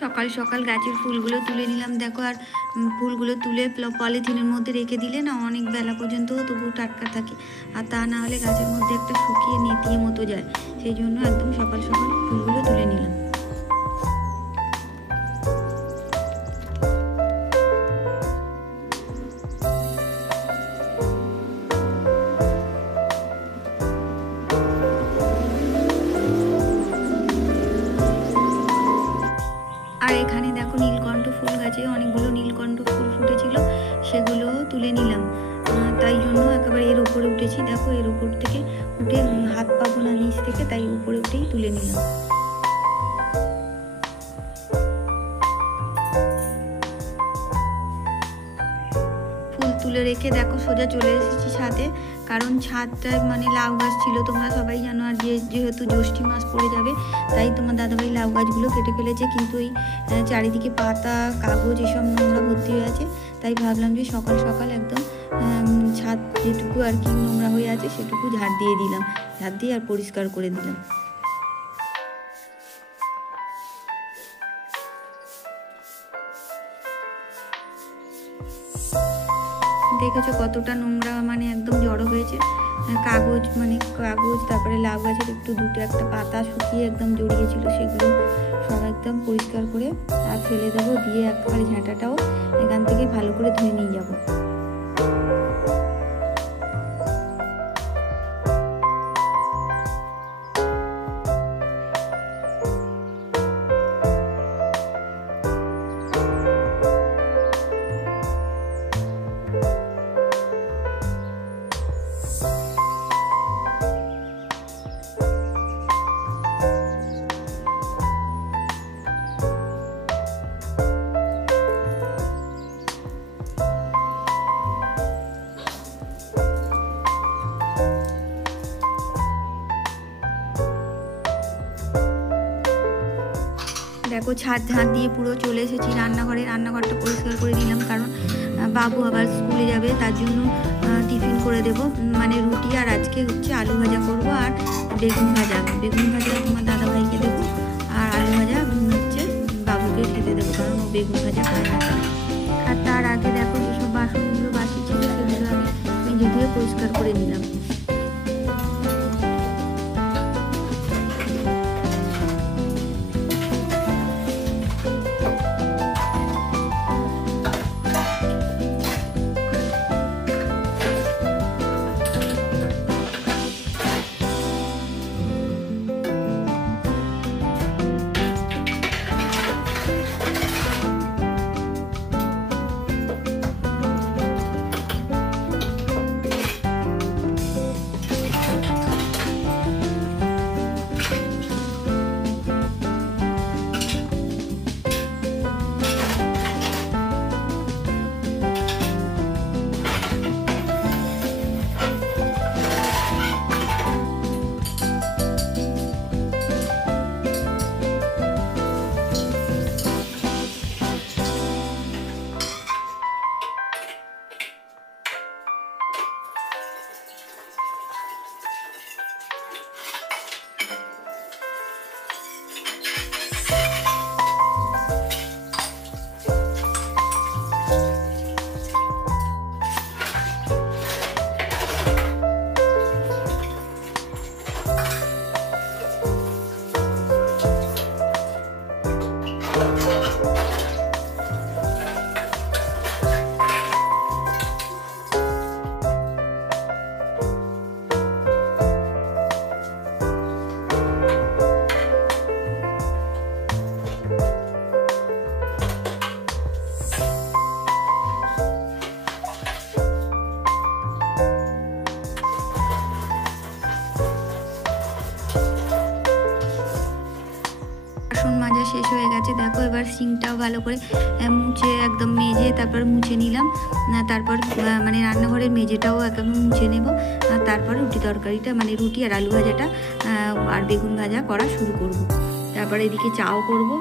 সকাল সকাল গাছের ফুলগুলো তুলে নিলাম দেখো। আর ফুলগুলো তুলে পলিথিনের মধ্যে রেখে দিলে না অনেক বেলা পর্যন্ত তবু টাটকা থাকে, আর তা না হলে গাছের মধ্যে একটা শুকিয়ে নেতিয়ে মতো যায়। সেই জন্য একদম সকাল সকাল ফুলগুলো তুলে নিলাম। আর এখানে দেখো নীলকণ্ঠ ফুল গাছে অনেকগুলো নীলকণ্ঠ ফুল ফুটেছিল, সেগুলো তুলে নিলাম। তাই জন্য একেবারে এর উপরে উঠেছি দেখো, এর উপর থেকে উঠে হাত পাবো না নিচ থেকে, তাই উপরে উঠেই তুলে নিলাম। ফুল তুলে রেখে দেখো সোজা চলে এসেছি ছাদে, কারণ ছাদটা মানে লাউ গাছ ছিল, তোমরা সবাই জানো। আর যেহেতু জ্যৈষ্ঠী মাস পড়ে যাবে, তাই তোমার দাদাভাই লাউ গাছগুলো কেটে ফেলেছে, কিন্তু এই চারিদিকে পাতা কাগজ এসব নোংরা ভর্তি হয়ে আছে। তাই ভাবলাম যে সকাল সকাল একদম ছাদ যেটুকু আর কি নোংরা হয়ে আছে সেটুকু ঝাড় দিয়ে দিলাম, ঝাড় দিয়ে আর পরিষ্কার করে দিলাম। দেখেছো কতটা নোংরা মানে একদম জড়ো হয়েছে। কাগজ তারপরে লাউ গাছের একটু দুটো একটা পাতা শুকিয়ে একদম জড়িয়েছিল, সেগুলো সব একদম পরিষ্কার করে আর ফেলে দেবো, দিয়ে একবারে ঝাঁটাটাও এখান থেকে ভালো করে ধুয়ে নিয়ে যাবো। দেখো ছাদ ঝাঁট দিয়ে পুরো চলে এসেছি রান্নাঘরটা পরিষ্কার করে নিলাম, কারণ বাবু আবার স্কুলে যাবে, তার জন্য টিফিন করে দেব, মানে রুটি। আর আজকে হচ্ছে আলু ভাজা করব আর বেগুন ভাজা তোমার দাদাভাইকে দেবো, আর আলু ভাজা হচ্ছে বাবুকে খেতে দেবো, কারণ ও বেগুন ভাজা খায় না। আর তার আগে দেখো যেসব বাসনগুলো বাকি ছিল সেগুলো আমি মেজে দিয়ে পরিষ্কার করে নিলাম। বাসন মাজা শেষ হয়ে গেছে দেখো, এবার সিঙ্কটাও ভালো করে মুছে একদম মেজে তারপর মুছে নিলাম। তারপর মানে রান্নাঘরের মেঝেটাও একদম মুছে নেব, তারপর রুটি তরকারিটা মানে রুটি আর আলু ভাজাটা আর বেগুন ভাজা করা শুরু করব। তারপর এদিকে চাও করব।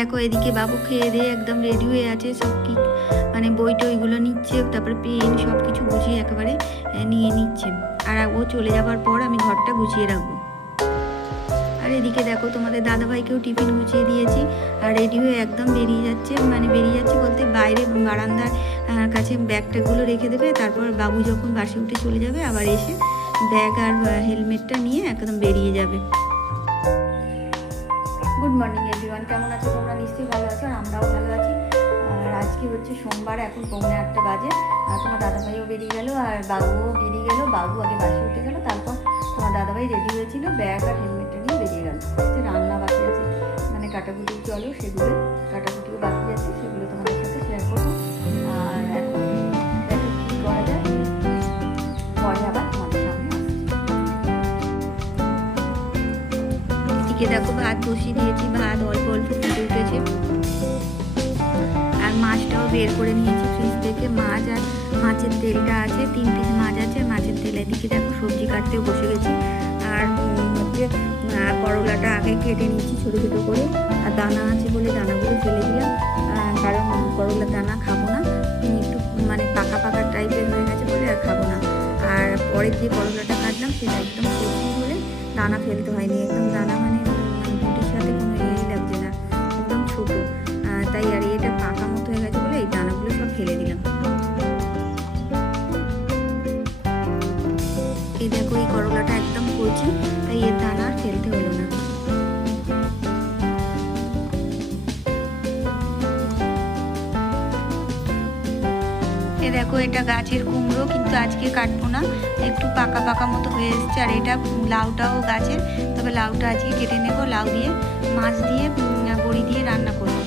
দেখো এদিকে বাবু খেয়ে দিয়ে একদম রেডি হয়ে আছে, সব কি মানে বই টইগুলো নিচ্ছে, তারপরে পেন সব কিছু গুছিয়ে একেবারে নিয়ে নিচ্ছে। আর ও চলে যাবার পর আমি ঘরটা গুছিয়ে রাখবো। আর এদিকে দেখো তোমাদের দাদাভাইকেও টিফিন গুছিয়ে দিয়েছি, আর রেডি হয়ে একদম বেরিয়ে যাচ্ছে, মানে বেরিয়ে যাচ্ছে বলতে বাইরে বারান্দার কাছে ব্যাগটাগুলো রেখে দেবে, তারপর বাবু যখন বাসে উঠে চলে যাবে আবার এসে ব্যাগ আর হেলমেটটা নিয়ে একদম বেরিয়ে যাবে। গুড মর্নিং এভরিওয়ান, কেমন আছো তোমরা? নিশ্চয়ই ভালো আছো, আর আমরাও ভালো আছি। আর আজকে হচ্ছে সোমবার, এখন 8:45 বাজে। আর তোমার দাদাভাইও বেরিয়ে গেল আর বাবুও বেরিয়ে গেল। বাবু আগে বাসে উঠে গেল, তারপর তোমার দাদাভাই রেডি হয়েছিল, ব্যাগ আর হেলমেটটা নিয়ে বেরিয়ে গেল। রান্না বাকি আছে, মানে কাটাকুটি চলো, সেগুলো কাটাকুটিও বাকি আছে, সেগুলো তোমাদের সাথে শেয়ার করবো। আর এখন কী করা যায় পরে আবার তোমাদের সামনে আসছি। এদিকে দেখো ভাত বসিয়ে দিয়েছি, ভাত অল্প অল্প ফুটে উঠেছে, আর মাছটাও বের করে নিয়েছি ফ্রিজ থেকে। মাছ আর মাছের তেলটা আছে, 3 পিস মাছ আছে মাছের তেল। এদিকে দেখো সবজি কাটতেও বসে গেছি, আর হচ্ছে করলাটা আগে কেটে নিচ্ছি ছোটো ছোটো করে। আর দানা আছে বলে দানাগুলো ফেলে দিলাম, কারণ করলার দানা খাবো না, একটু মানে পাকা পাকা টাইপের হয়ে গেছে বলে আর খাবো না। আর পরে যে করলাটা কাটলাম সেটা একদম সবজি বলে দানা ফেলতে হয়নি, একদম দানা মানে রুটির সাথে কোনো ইয়েই লাগছে না, একদম ছোটো, তাই আর এটা পাকা মতো হয়ে গেছে বলে এই দানাগুলো সব ফেলে দিলাম। এই দেখো এই করলাটা একদম কচি, তাই এর দানা আর ফেলতে হলো না। এ দেখো এটা গাছের কুমড়ো, কিন্তু আজকে কাটবো না, একটু পাকা পাকা মতো হয়ে এসছে। আর এটা লাউটাও গাছের, তবে লাউটা আজকে কেটে নেব, লাউ দিয়ে মাছ দিয়ে বড়ি দিয়ে রান্না করবো।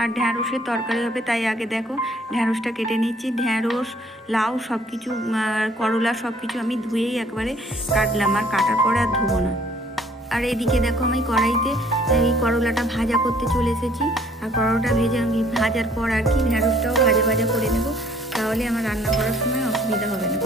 আর ঢ্যাঁড়সের তরকারি হবে, তাই আগে দেখো ঢ্যাঁড়সটা কেটে নিচ্ছি। ঢ্যাঁড়স, লাউ সব কিছু, করলা সব কিছু আমি ধুয়েই একবারে কাটলাম, আর কাটার পরে আর ধোবো না। আর এদিকে দেখো আমি কড়াইতে এই করলাটা ভাজা করতে চলে এসেছি, আর করলাটা ভাজার পর আর কি ঢ্যাঁড়সটাও ভাজা ভাজা করে নেব, তাহলে আমার রান্না করার সময় অসুবিধা হবে না।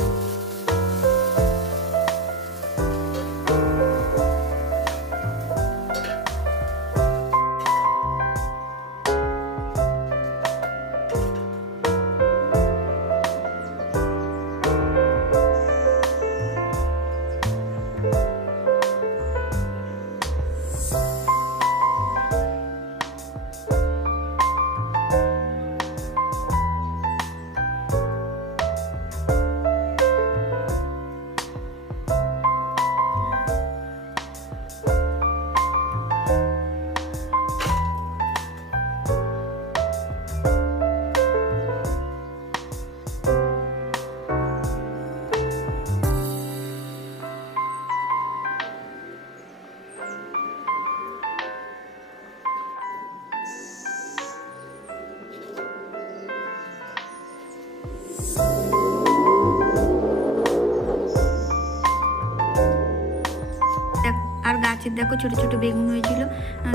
আর গাছের দেখো ছোট ছোট বেগুন হয়েছিল,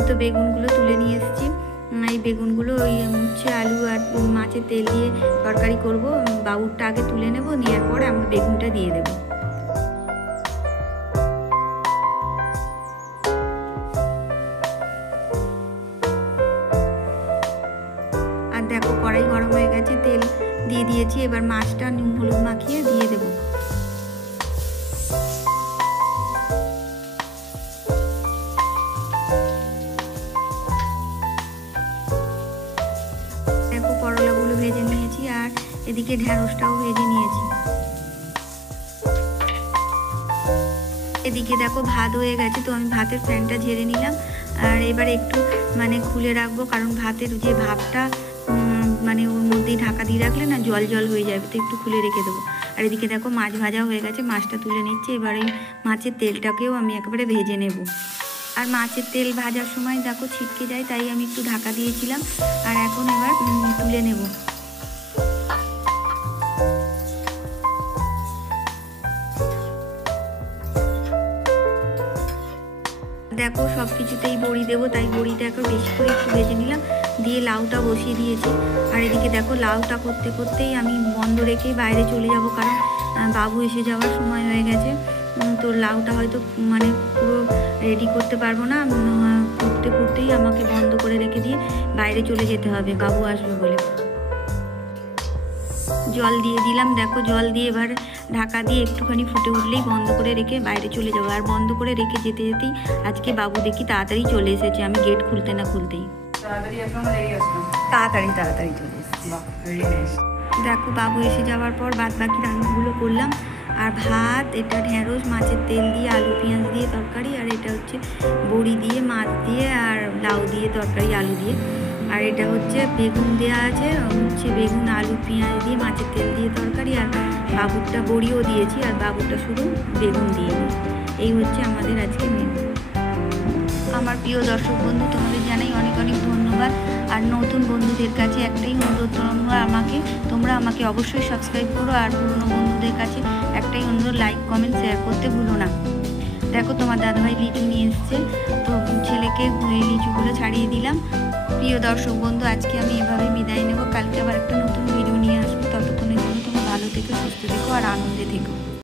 তো বেগুনগুলো তুলে নিয়ে এসেছি। এই বেগুনগুলো ওই উচ্ছে আলু আর মাছের তেল দিয়ে তরকারি করব। বাবুরটা আগে তুলে নেব, নেওয়ার পরে আমরা বেগুনটা দিয়ে দেবো। আর দেখো কড়াই গরম হয়ে গেছে, তেল দিয়ে দিয়েছি, এবার মাছটা নুন হলুদ মাখিয়ে দিয়ে দেবো। করলাগুলো ভেজে নিয়েছি, আর এদিকে ঢ্যাঁড়সটাও ভেজে নিয়েছি। এদিকে দেখো ভাত হয়ে গেছে, তো আমি ভাতের ফ্যানটা ঝেড়ে নিলাম, আর এবার একটু মানে খুলে রাখবো, কারণ ভাতের যে ভাতটা মানে ওর মধ্যেই ঢাকা দিয়ে রাখলে না জল জল হয়ে যাবে, তো একটু খুলে রেখে দেবো। আর এদিকে দেখো মাছ ভাজা হয়ে গেছে, মাছটা তুলে নিচ্ছে। এবার এই মাছের তেলটাকেও আমি একেবারে ভেজে নেব। আর মাছের তেল ভাজার সময় দেখো ছিটকে যায়, তাই আমি একটু ঢাকা দিয়েছিলাম। আর এখন এবার তুলে নেব। দেখো সব কিছুতেই বড়ি দেবো, তাই বড়িটা একটু বেশি করে একটু ভেজে নিলাম, দিয়ে লাউটা বসিয়ে দিয়েছি। আর এদিকে দেখো লাউটা করতে করতেই আমি বন্ধ রেখেই বাইরে চলে যাব, কারণ বাবু এসে যাওয়ার সময় হয়ে গেছে। তো লাউটা হয়তো মানে পুরো রেডি করতে পারবো না, ফুটতে ফুটতেই আমাকে বন্ধ করে রেখে দিয়ে বাইরে চলে যেতে হবে, বাবু আসবে বলে। জল দিয়ে দিলাম, দেখো জল দিয়ে এবার ঢাকা দিয়ে একটুখানি ফুটে উঠলেই বন্ধ করে রেখে বাইরে চলে যাবো। আর বন্ধ করে রেখে যেতে যেতেই আজকে বাবু দেখি তাড়াতাড়ি চলে এসেছে, আমি গেট খুলতে না খুলতেই তাড়াতাড়ি চলে এসেছে। দেখো বাবু এসে যাওয়ার পর বাদ বাকি রান্নাগুলো করলাম। আর ভাত, এটা ঢেঁড়স মাছের তেল দিয়ে আলু পেঁয়াজ দিয়ে তরকারি, আর এটা হচ্ছে বড়ি দিয়ে মাছ দিয়ে আর লাউ দিয়ে তরকারি আলু দিয়ে, আর এটা হচ্ছে বেগুন দেওয়া আছে, হচ্ছে বেগুন আলু পেঁয়াজ দিয়ে মাছের তেল দিয়ে তরকারি, আর বাবুরটা বড়িও দিয়েছি আর বাবুরটা শুধু বেগুন দিয়ে। এই হচ্ছে আমাদের আজকে মেনু। আমার প্রিয় দর্শক বন্ধু, তোমাদের জানাই অনেক অনেক ধন্যবাদ। আর নতুন বন্ধুদের কাছে একটাই অনুরোধ, তোমরা আমাকে অবশ্যই সাবস্ক্রাইব করো। আর পুরনো বন্ধুদের কাছে একটাই অনুরোধ, লাইক কমেন্ট শেয়ার করতে ভুলো না। দেখো তোমার দাদাভাই লিচু নিয়ে এসছে, তো ছেলেকে এই লিচুগুলো ছাড়িয়ে দিলাম। প্রিয় দর্শক বন্ধু, আজকে আমি এভাবে বিদায় নেব, কালকে আবার একটা নতুন ভিডিও নিয়ে আসবো। ততক্ষণের জন্য তোমরা ভালো থেকো, সুস্থ থেকো আর আনন্দে থেকো।